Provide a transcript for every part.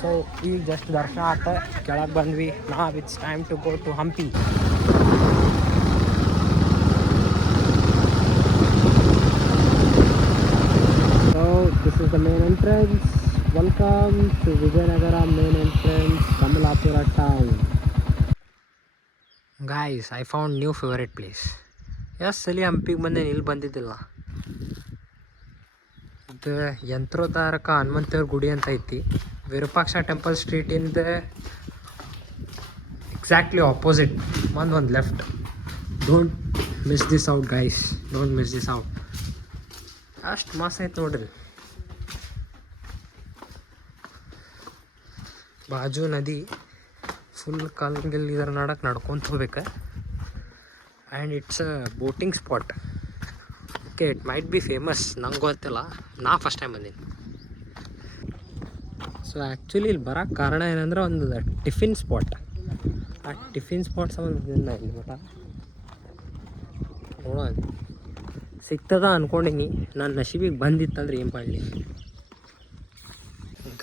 So ಈಗ just ದರ್ಶನ ಆತ ಕೆಳಗೆ ಬಂದ್ವಿ. ನಾವು it's time to go to Hampi. So this is the main entrance. Welcome to Vijayanagara main entrance, Kamalapura town. Guys, I found new favourite place. ಎಸ್ ಸಲಿ ಹಂಪಿಗೆ ಬಂದೆ, ಇಲ್ಲಿ ಬಂದಿದ್ದಿಲ್ಲ. ಇದು ಯಂತ್ರೋದ್ಧಾರಕ ಹನುಮಂತೇವ್ರ ಗುಡಿ ಅಂತ ಐತಿ. ವಿರೂಪಾಕ್ಷ ಟೆಂಪಲ್ ಸ್ಟ್ರೀಟಿಂದ ಎಕ್ಸಾಕ್ಟ್ಲಿ ಆಪೋಸಿಟ್ ಒಂದು left. Don't miss this out guys, don't miss this out. ಅಷ್ಟು ಮಸ್ತ್ ಐತೆ ನೋಡ್ರಿ. ಬಾಜು ನದಿ, ಫುಲ್ ಕಲ್ಗಿಲ್ ಇದರ ನಡಕ್ಕೆ ನಡ್ಕೊಂತ ಹೋಗ್ಬೇಕು. And it's a boating spot. Okay, it might be famous, ನಂಗೆ ಗೊತ್ತಿಲ್ಲ, ನಾ ಫಸ್ಟ್ ಟೈಮ್ ಬಂದೀನಿ. ಸೊ ಆ್ಯಕ್ಚುಲಿ ಇಲ್ಲಿ ಬರೋಕ್ಕೆ ಕಾರಣ ಏನಂದ್ರೆ ಒಂದು ಟಿಫಿನ್ ಸ್ಪಾಟ್. ಆ ಟಿಫಿನ್ ಸ್ಪಾಟ್ ಸಂಬಂಧ ಇಲ್ಲಿ ಮಟ ನೋಡೋಣ ಸಿಗ್ತದ ಅಂದ್ಕೊಂಡಿನಿ. ನಾನು ನಶೀಬಿಗೆ ಬಂದಿತ್ತಂದ್ರೆ ಏನು ಮಾಡಲಿ.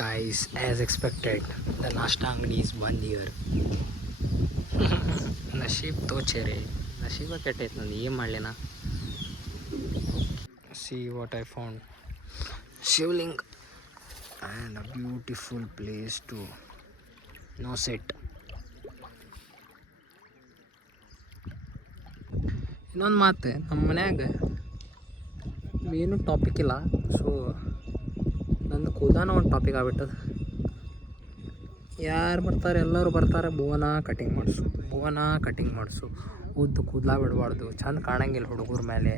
ಗೈಸ್, ಆ್ಯಸ್ ಎಕ್ಸ್ಪೆಕ್ಟೆಡ್ ದ ನಾಷ್ಟಾ ಅಂಗಡಿ ಈಸ್ ಬಂದ್ ಇಯರ್. ನಶೀಬ್ ತೋಚೇರಿ, ನಶೀಬ ಕೆಟ್ಟೈತೆ ನಂದು, ಏನು ಮಾಡಲಿನ. See what I found. Shivling and a beautiful place to sit. ಇನ್ನೊಂದು ಮಾತು, ನಮ್ಮ ಮನ್ಯಾಗ ಏನು ಟಾಪಿಕ್ ಇಲ್ಲ. ಸೊ ನಂದು ಕೂದಾನ ಒಂದು ಟಾಪಿಕ್ ಆಗ್ಬಿಟ್ಟದ. ಯಾರು ಬರ್ತಾರೆ, ಎಲ್ಲರೂ ಬರ್ತಾರೆ, ಭುವನ ಕಟಿಂಗ್ ಮಾಡಿಸು, ಉದ್ದು ಕೂದಲ ಬಿಡಬಾರ್ದು, ಚಂದ ಕಾಣಂಗಿಲ್ಲ ಹುಡುಗರ ಮೇಲೆ.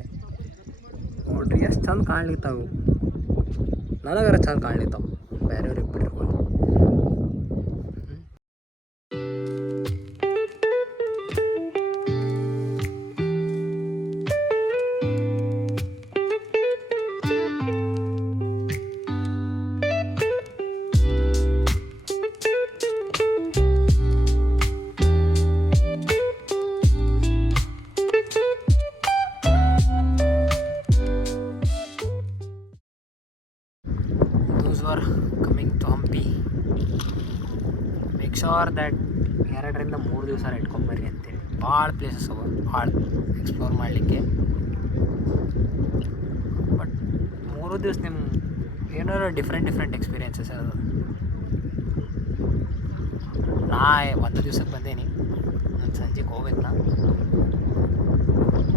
ನೋಡ್ರಿ ಎಷ್ಟು ಚಂದ ಕಾಣ್ಲಿತ್ತಾವು, ನನಗರ ಚಂದ ಕಾಣ್ಲಿತ್ತಾವು, ಬೇರೆಯವ್ರಿಗೆ ಬಿಟ್ಟಿರ್ಬೋದು. Were coming to Hampi, make sure that 2 ರಿಂದ 3 ದಿವಸ ಇಟ್ಕೊಂಬರ್ರಿ ಅಂತೇಳಿ. ಭಾಳ ಪ್ಲೇಸಸ್ ಅವ, ಭಾಳ ಎಕ್ಸ್ಪ್ಲೋರ್ ಮಾಡಲಿಕ್ಕೆ. ಬಟ್ 3 ದಿವಸ ನಿಮ್ಮ ಏನಾರು ಡಿಫ್ರೆಂಟ್ ಎಕ್ಸ್ಪೀರಿಯನ್ಸಸ್ ಅದು. ನಾ 1 ದಿವ್ಸಕ್ಕೆ ಬಂದೇನಿ, ನಾನು ಸಂಜೆಗೆ ಹೋಗ್ಬೇಕು ನಾ.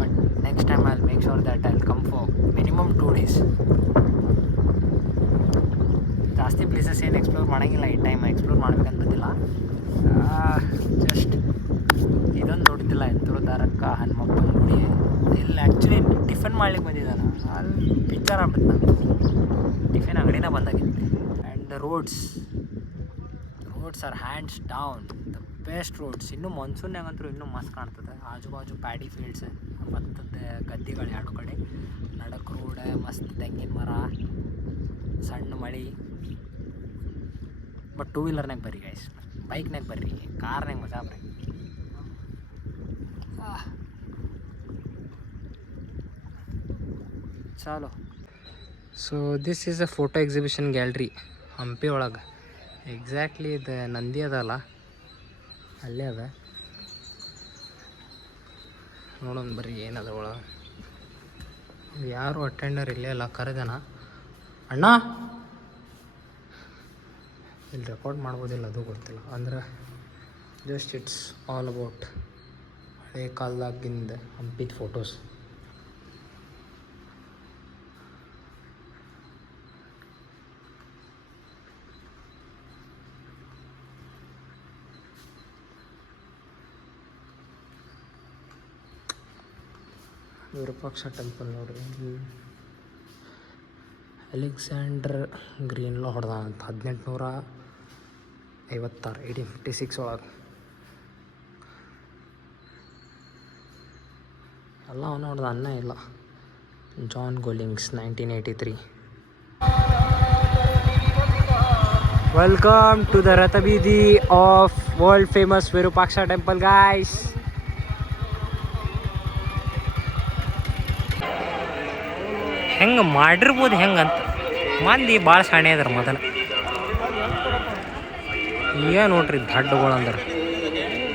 But next time I will make sure that I will come for minimum 2 days. ಜಾಸ್ತಿ ಪ್ಲೇಸಸ್ ಏನು ಎಕ್ಸ್ಪ್ಲೋರ್ ಮಾಡೋಂಗಿಲ್ಲ, ಈ ಟೈಮ್ ಎಕ್ಸ್ಪ್ಲೋರ್ ಮಾಡ್ಬೇಕಂತ ಬಂದಿಲ್ಲ. ಜಸ್ಟ್ ಇದೊಂದು ನೋಡಿದ್ದಿಲ್ಲ, ಯಂತ್ರೋದ್ಧಾರಕ ಹನುಮಪ್ಪನ ಗುಡಿ. ಇಲ್ಲಿ ಆ್ಯಕ್ಚುಲಿ ಟಿಫನ್ ಮಾಡ್ಲಿಕ್ಕೆ ಬಂದಿದ್ದಾನೆ, ಅಲ್ಲಿ ಪಿಕ್ಚರ್ ಆಗ್ಬಿಟ್ಟು ನಾನು ಟಿಫಿನ್ ಅಂಗಡಿನ ಬಂದಾಗಿತ್ತು. And the roads are hands down the best roads. ಇನ್ನೂ ಮಾನ್ಸೂನ್ನಾಗಂತೂ ಇನ್ನೂ ಮಸ್ತ್ ಕಾಣ್ತದೆ. ಆಜು ಬಾಜು ಪ್ಯಾಡಿ ಫೀಲ್ಡ್ಸ್, ಭತ್ತದ ಗದ್ದೆಗಳು 2 ಕಡೆ, ನಡಕ್ ರೋಡ್, ಮಸ್ತ್ ತೆಂಗಿನ ಮರ, ಸಣ್ಣ ಮಳೆ. ಬಟ್ 2 ವೀಲರ್ನಾಗ ಬರ್ರಿ ಗೈಸ್, ಬೈಕ್ನಾಗ ಬರ್ರಿ, ಕಾರ್ನಾಗ ಮಜಾ ಬರ್ರಿ. ಚಾಲೋ. So this is a photo exhibition gallery Hampi ಒಳಗೆ. ಎಕ್ಸಾಕ್ಟ್ಲಿ ಇದು ನಂದಿ ಅದಲ್ಲ, ಅಲ್ಲೇ ಅದ. ನೋಡೋಣ ಬರ್ರಿ ಏನದ ಒಳಗೆ. ಯಾರು ಅಟೆಂಡರ್ ಇಲ್ಲೇ ಅಲ್ಲ, ಕರೆದನ ಅಣ್ಣ. ಇಲ್ಲಿ ರೆಕಾರ್ಡ್ ಮಾಡ್ಬೋದಿಲ್ಲ, ಅದು ಗೊತ್ತಿಲ್ಲ. ಅಂದ್ರೆ ಜಸ್ಟ್ ಇಟ್ಸ್ ಆಲ್ ಅಬೌಟ್ ಹಳೆ ಕಾಲದಾಗಿಂದ ಹಂಪಿದ ಫೋಟೋಸ್. ವಿರೂಪಾಕ್ಷ ಟೆಂಪಲ್ ನೋಡ್ರಿ, ಅಲೆಕ್ಸಾಂಡರ್ ಗ್ರೀನ್ಲಾ ಹೊಡೆದ ಅಂತ 1856 1856 ಒಳಗೆ. ಎಲ್ಲ ಅವನು ಹೊಡೆದ, ಅನ್ನ ಇಲ್ಲ. John Gollings 1983. Welcome to the Rathabeedi of world famous Virupaksha temple guys. ಹೆಂಗೆ ಮಾಡಿರ್ಬೋದು ಹೆಂಗಂತ ಮಂದಿ ಭಾಳ ಶಾಣೆ ಅದಾರ ಮೊದಲು. ಈಗ ನೋಡ್ರಿ ದಡ್ಡಗಳು ಅಂದ್ರೆ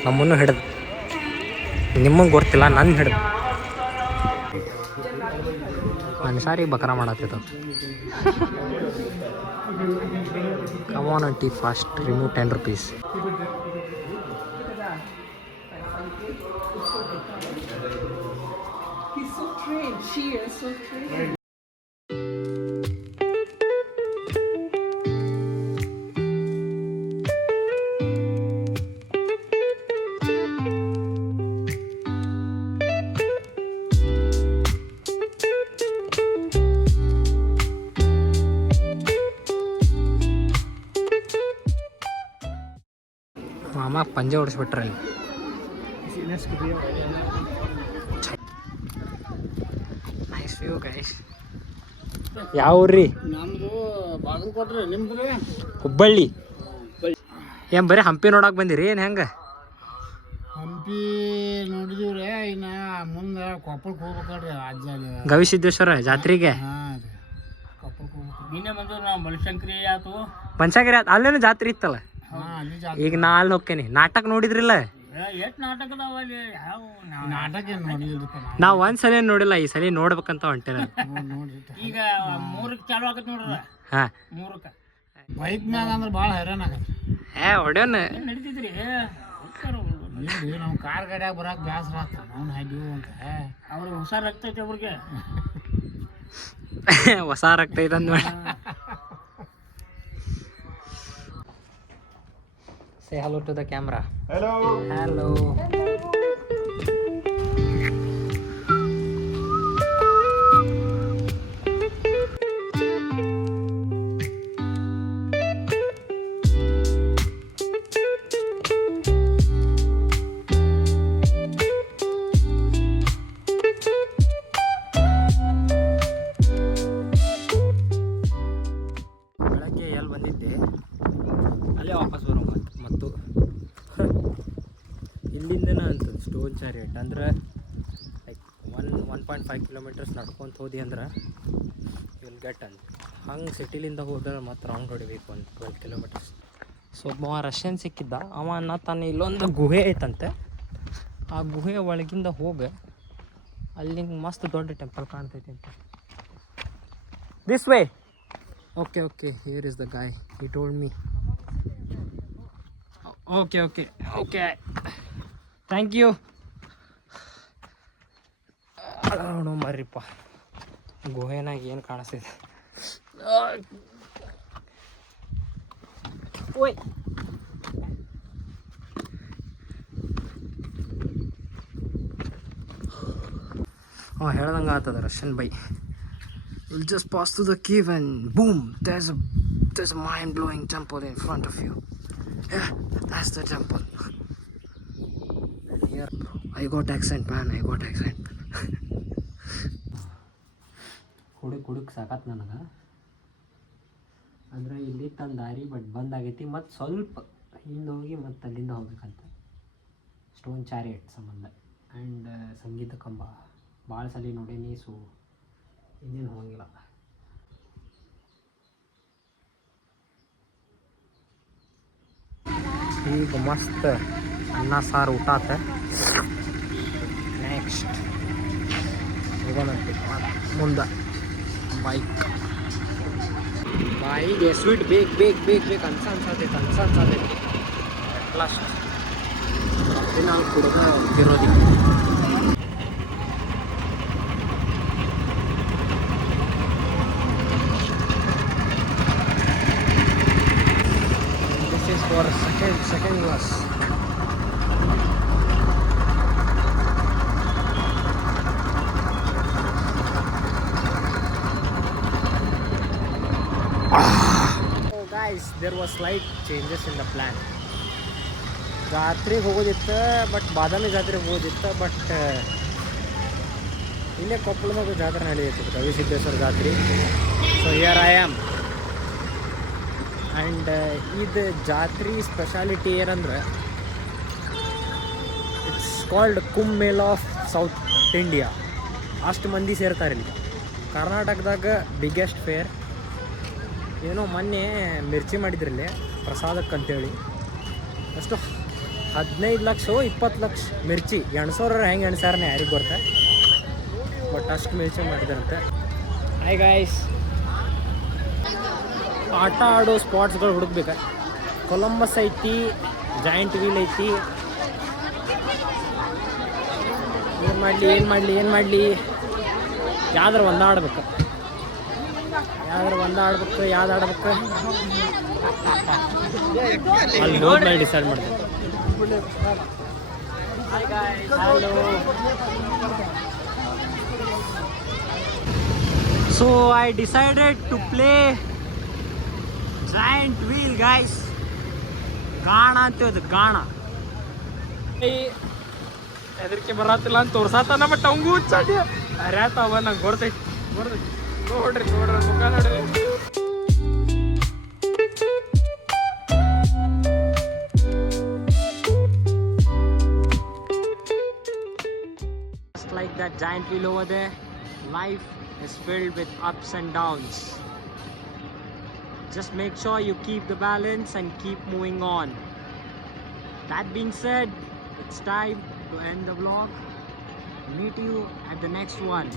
ನಮ್ಮನ್ನು ಹಿಡಿದು ನಿಮಗೆ ಗೊತ್ತಿಲ್ಲ ನನ್ನ ಹಿಡಿದು ಮನುಷ್ಯರಿಗೆ ಬಕರ ಮಾಡತ್ತಿದ್ದ ಕಮಾನ್ ಅಂಟಿ fast remove 10 rupees. He's so trained. She is so trained. ಮಾಮ ಪಂಜೆ ಹೊಡಿಸ್ಬಿಟ್ರಲ್ಲಿ ನೈಸ್ ವ್ಯೂ ಗೈಸ್. ಯಾವ ಊರ್ರಿ? ನಮ್ಮದು ಬಾಗಲಕೋಟೆ. ನಿಮ್ದು ಹುಬ್ಬಳ್ಳಿ. ಏನು ಬರೀ ಹಂಪಿ ನೋಡಕ್ಕೆ ಬಂದಿರಿ ಏನು ಹೆಂಗೆ? ಹಂಪಿ ನೋಡಿದೀವ್ರಿ. ಇನ್ನು ಮುಂದೆ ಕೊಪ್ಪಳಕ್ಕೆ ಹೋಗ್ಬೇಕಲ್ರಿ ಅಜ್ಜಾಲಿ ಗವಿಸಿದ್ದೇಶ್ವರ ಜಾತ್ರೆಗೆ. ಹಾಂ ರೀ ಕೊಪ್ಪಳಕ್ಕೆ ಹೋಗ್ಬೇಕು. ನಿನ್ನೆ ಬಂದವ್ರು ನಾವು ಬನಶಂಕರಿ ಆಯ್ತು ಬನಶಂಕರಿ ಅಲ್ಲೇನು ಜಾತ್ರೆ ಇತ್ತಲ್ಲ. ಹಾಂ ಅಲ್ಲಿ ಜಾತ್ರೆ. ಈಗ ನಾ ಅಲ್ಲಿ ಹೋಗ್ತೇನೆ. ನಾಟಕ ನೋಡಿದ್ರಿಲ್ಲ? ಎಷ್ಟು ನಾಟಕ ಅದಾವ ಅಲ್ಲಿ? ಯಾವ ನಾಟಕ ಏನು ನೋಡಿದ್ರಪ್ಪ ನಾವು ಒಂದ್ಸಲ ನೋಡಿಲ್ಲ, ಈ ಸಲ ನೋಡ್ಬೇಕಂತ ಹೊಂಟೇನ. ನೋಡ್ರಿ. ಈಗ 3ಕ್ಕೆ ಚಾಲು ಆಗತ್ತೆ ನೋಡ್ರ. ಹಾಂ 3ಕ್ಕೆ ಬೈಕ್ ಮ್ಯಾಗ ಅಂದ್ರೆ ಭಾಳ ಹೈರಾಣ ಆಗತ್ತೆ. ಹೊಡ್ಯೋಣ ನಡೀತಿದ್ರಿ. ಇಲ್ರಿ ನಾವು ಕಾರ್ ಗಾಡಿಯಾಗ ಬರಕ್ಕೆ ಬೇಸರ ಆಗ್ತದೆ. ನಾವು ಹಾಕಿವು ಅಂತ ಅವ್ರಿಗೆ ಹೊಸ ರಕ್ತ ಐತೆ ಅವ್ರಿಗೆ. ಹೊಸ ರಕ್ತ ಐತಂದ್ ಮಾಡಿ. Say hello to the camera. Hello. Hello. ಬೆಳಗ್ಗೆ ಎಲ್ಲಿ ಬಂದಿದ್ದೆ ಅಲ್ಲೇ ವಾಪಸ್ ಬರೋ ಮತ್ತು ಇಲ್ಲಿಂದನೇ ಅಂತದ್ದು ಸ್ಟೋನ್ ಚಾರಿಯಟ್ ಅಂದ್ರೆ ಲೈಕ್ 1.5 kilometers ನಡ್ಕೊಂತ ಹೋದಿ ಅಂದ್ರೆ ವಿಲ್ ಗೆಟ್ ಅಂತ. ಹಂಗೆ ಸಿಟಿಲಿಂದ ಹೋದ್ರೆ ಮತ್ತು ರೌಂಡ್ ಹೊಡಿಬೇಕು ಒಂದು 12 kilometers. ಸೊ ಒಬ್ಬ ರಷ್ಯನ್ ಸಿಕ್ಕಿದ್ದ. ಅವ ತಾನು ಇಲ್ಲೊಂದು ಗುಹೆ ಐತಂತೆ, ಆ ಗುಹೆ ಒಳಗಿಂದ ಹೋಗಿ ಅಲ್ಲಿ ಮಸ್ತ್ ದೊಡ್ಡ ಟೆಂಪಲ್ ಕಾಣ್ತೈತಿ ಅಂತ. This way. Okay okay, here is the guy, he told me. Okay okay okay, thank you. ನೋಡು ಮರ್ರಿಪ್ಪ ಗುಹೆನಾಗ ಏನು ಕಾಣಿಸ್ತಿದೆ. ಓಯ್ ಹೇಳ್ದಂಗೆ ಆಗ್ತದೆ ರಷ್ಯನ್ ಬೈ. You'll just pass through the cave and boom, there's a mind-blowing temple in front of you. Yeah, that's the temple. Here, I got accent, man. I got accent. ಹುಡುಕ್ ಸಾಕತ್ ನನಗೆ. ಅಂದರೆ ಇಲ್ಲಿ ತನ್ನ ದಾರಿ ಬಟ್ ಬಂದಾಗೈತಿ. ಮತ್ತು ಸ್ವಲ್ಪ ಹಿಂದೆ ಹೋಗಿ ಮತ್ತು ಅಲ್ಲಿಂದ ಹೋಗ್ಬೇಕಂತ. ಸ್ಟೋನ್ ಚಾರಿಯಟ್ ಸಂಬಂಧ ಆ್ಯಂಡ್ ಸಂಗೀತ ಕಂಬ ಭಾಳ ಸಲ ನೋಡೀನಿ. ಸೊ ಇನ್ನೇನು ಹೋಗಿಲ್ಲ. ಈಗ ಮಸ್ತ್ ಅನ್ನ ಸಾರು ಊಟ ಆತ. ನೆಕ್ಸ್ಟ್ ಹೋಗೋಣಂತೆ ಮುಂದೆ ಬಾಯಿಗೆ ಸ್ವೀಟ್ ಬೇಕು ಅನ್ಸತೈತಿ. ಅಟ್ ಲಾಸ್ಟ್ ದಿನ ಕುಡ್ದ ಇರೋದಿ. This is for second glass. Oh guys, there was slight changes in the plan. ಜಾತ್ರೆಗೆ ಹೋಗೋದಿತ್ತು, ಬಟ್ ಬಾದಾಮಿ ಜಾತ್ರೆಗೆ ಹೋಗೋದಿತ್ತು. ಬಟ್ ಇಲ್ಲೇ ಕೊಪ್ಪಳದಾಗ ಜಾತ್ರೆ ನಡೆಯುತ್ತೆ, ಗವಿಸಿದ್ದೇಶ್ವರ ಜಾತ್ರೆ. So here I am. And ಇದು ಜಾತ್ರೆ ಸ್ಪೆಷಾಲಿಟಿ ಏನಂದ್ರೆ it's called Kumbh Mela of south India. ಅಷ್ಟು ಮಂದಿ ಸೇರ್ತಾರೆ ಇಲ್ಲಿ. ಕರ್ನಾಟಕದಾಗ ಬಿಗ್ಗೆಸ್ಟ್ ಫೇರ್. ಏನೋ ಮೊನ್ನೆ ಮಿರ್ಚಿ ಮಾಡಿದ್ರಲ್ಲಿ ಪ್ರಸಾದಕ್ಕಂತೇಳಿ. ಅಷ್ಟು 15 ಲಕ್ಷ 20 ಲಕ್ಷ ಮಿರ್ಚಿ ಎಣ್ಸೋರ ಹೆಂಗೆ ಎಣ್ಸಾರನೇ ಯಾರಿಗೆ ಗೊತ್ತಾ, ಬಟ್ ಅಷ್ಟು ಮಿರ್ಚಿ ಮಾಡಿದಾರಂತೆ. ಹಾಯ್ ಗಾಯ್ಸ್, ಆಟ ಆಡೋ ಸ್ಪಾಟ್ಸ್ಗಳು ಹುಡುಕ್ಬೇಕಾ? ಕೊಲಂಬಸ್ ಐತಿ, ಜಾಯಿಂಟ್ ವೀಲ್ ಐತಿ. ಏನು ಮಾಡಲಿ ಯಾವ್ದಾರು ಒಂದು ಆಡ್ಬೇಕು, ಯಾವ್ದು ಆಡ್ಬೇಕು ಅಲ್ಲಿ ಹೋದ್ಮೇಲೆ ಡಿಸೈಡ್ ಮಾಡ್ತೀನಿ. So I decided to play giant wheel guys. ಗಾಣ ಅಂತೇಳ್ದು ಗಾಣ. ಹೆದರಿಕೆ ಬರತ್ತಿಲ್ಲ ಅಂತ ತೋರ್ಸಾತ ಬಟ್ ಅವಂಗೂ ಚಡಿ ಅರ್ಯಾತಾವ ನಂಗೆ ಗೊತ್ತೈತಿ ನೋಡ್ರಿ ಮುಖ ನೋಡ್ರಿ. Just like that giant wheel over there, life is filled with ups and downs. Just make sure you keep the balance and keep moving on. That being said, it's time to end the vlog. Meet you at the next one.